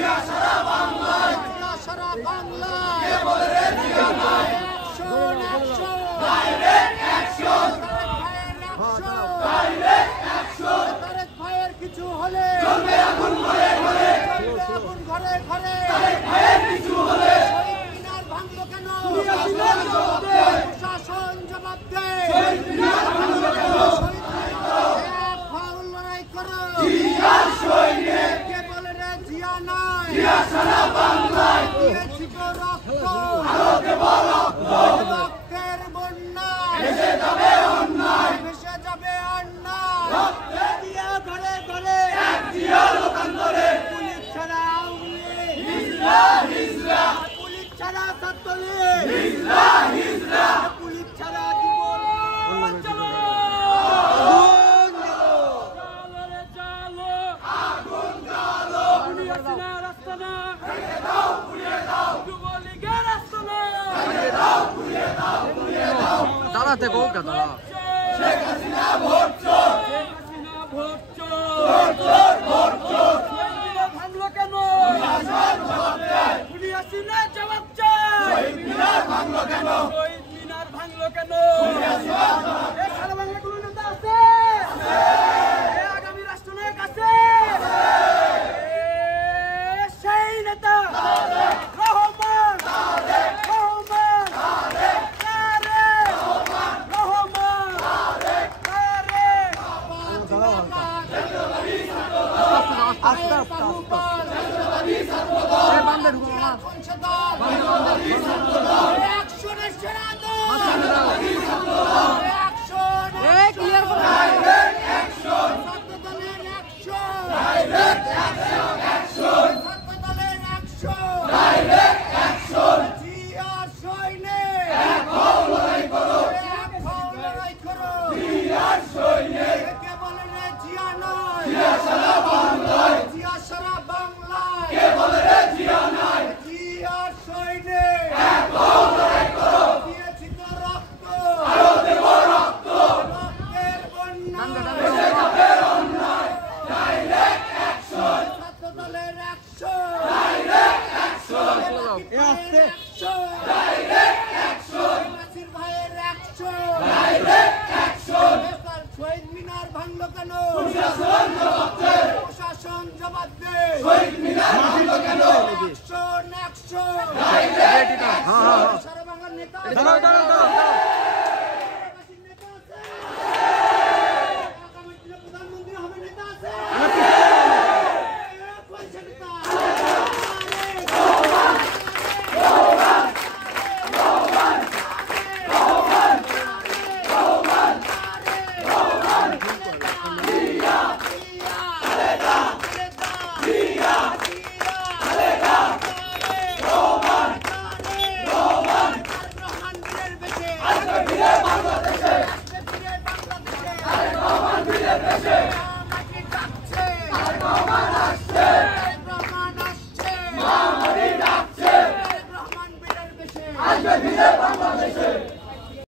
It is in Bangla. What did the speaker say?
সারা বাংলায় তারেক ভাইয়ের কিছু হলে আগুন ঘরে ঘরে মিনার ভাঙলো কেন? প্রশাসন জবাব দেয়। লড়াই করো। কে বলে রে জিয়া নাই? দিয়েছি তো রক্ত, রক্তের বন্যা ভেসে যাবে অন্যায়। ঘরে ঘরে পুলিশ ছাড়া পুলিশ ছাড়া ছাত্রলীগ, পুলিশ ছাড়া জীবন দাঁড়াতে গো দাঁড়া। শেখ হাসিনা ভোট চোর, ভাঙলো কেন? জবাব চাই। শহীদ মিনার ভাঙলো কেন? সারা বাংলা কোনো নেতা আছে? আগামী রাষ্ট্রনায়ক আছে? সেই নেতা রহমান শহীদ মিনার ভাঙলো কেন?